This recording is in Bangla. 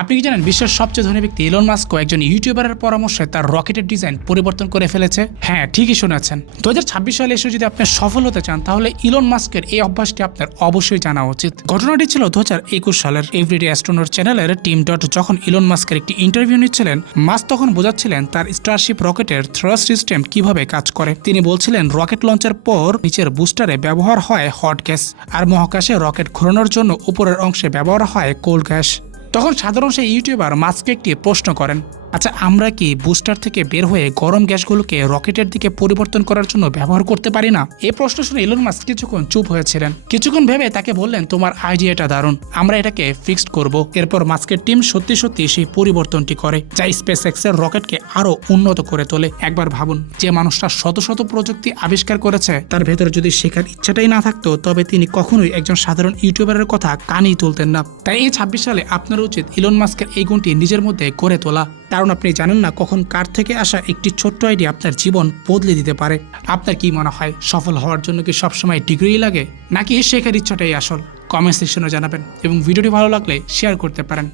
আপনি কি জানেন বিশ্বের সবচেয়ে ধনী ব্যক্তি ইলন মাস্কও একজন ইউটিউবারের পরামর্শে তার রকেটের ডিজাইন পরিবর্তন করে ফেলেছে? হ্যাঁ, ঠিকই শুনেছেন। 2026 সালে এসে যদি আপনি সফল হতে চান তাহলে ইলন মাস্কের এই অভ্যাসটি আপনার অবশ্যই জানা উচিত। ঘটনাটি ছিল 2021 সালের এভরিডে অ্যাস্ট্রোনট চ্যানেলের টিম ডট যখন ইলন মাস্কের একটি ইন্টারভিউ নিচ্ছিলেন। মাস্ক তখন বোঝাচ্ছিলেন তার স্টারশিপ রকেটের থ্রাস্ট সিস্টেম কিভাবে কাজ করে। তিনি বলছিলেন রকেট লঞ্চের পর নিচের বুস্টারে ব্যবহার হয় হট গ্যাস, আর মহাকাশে রকেট ঘোরানোর জন্য উপরের অংশে ব্যবহার হয় কোল্ড গ্যাস। তখন সাধারণ সেই ইউটিউবার মাস্ককে একটি প্রশ্ন করেন, আচ্ছা, আমরা কি বুস্টার থেকে বের হয়ে গরম গ্যাসগুলোকে রকেটের দিকে পরিবর্তন করার জন্য ব্যবহার করতে পারি না? এই প্রশ্ন শুনে ইলন মাস্ক কিছুক্ষণ চুপ হয়েছিলেন। কিছুক্ষণ ভেবে তাকে বললেন, তোমার আইডিয়াটা দারুণ, আমরা এটাকে ফিক্সড করব। এরপর মাস্কের টিম সত্যি সত্যি সেই পরিবর্তনটি করে, যা স্পেস এক্সের রকেটকে আরো উন্নত করে তোলে। একবার ভাবুন, যে মানুষটা শত শত প্রযুক্তি আবিষ্কার করেছে তার ভেতরে যদি শেখার ইচ্ছাটাই না থাকতো তবে তিনি কখনোই একজন সাধারণ ইউটিউবারের কথা কানেই তুলতেন না। তাই এই 26 সালে আপনার উচিত ইলন মাস্কের এই গুণটি নিজের মধ্যে গড়ে তোলা, কারণ আপনি জানেন না কখন কার থেকে আসা একটি ছোট্ট আইডিয়া আপনার জীবন বদলে দিতে পারে। আপনার কি মনে হয়, সফল হওয়ার জন্য কি সবসময় ডিগ্রি লাগে, নাকি শেখার ইচ্ছাটাই আসল? কমেন্ট সেকশনে জানাবেন এবং ভিডিওটি ভালো লাগলে শেয়ার করতে পারেন।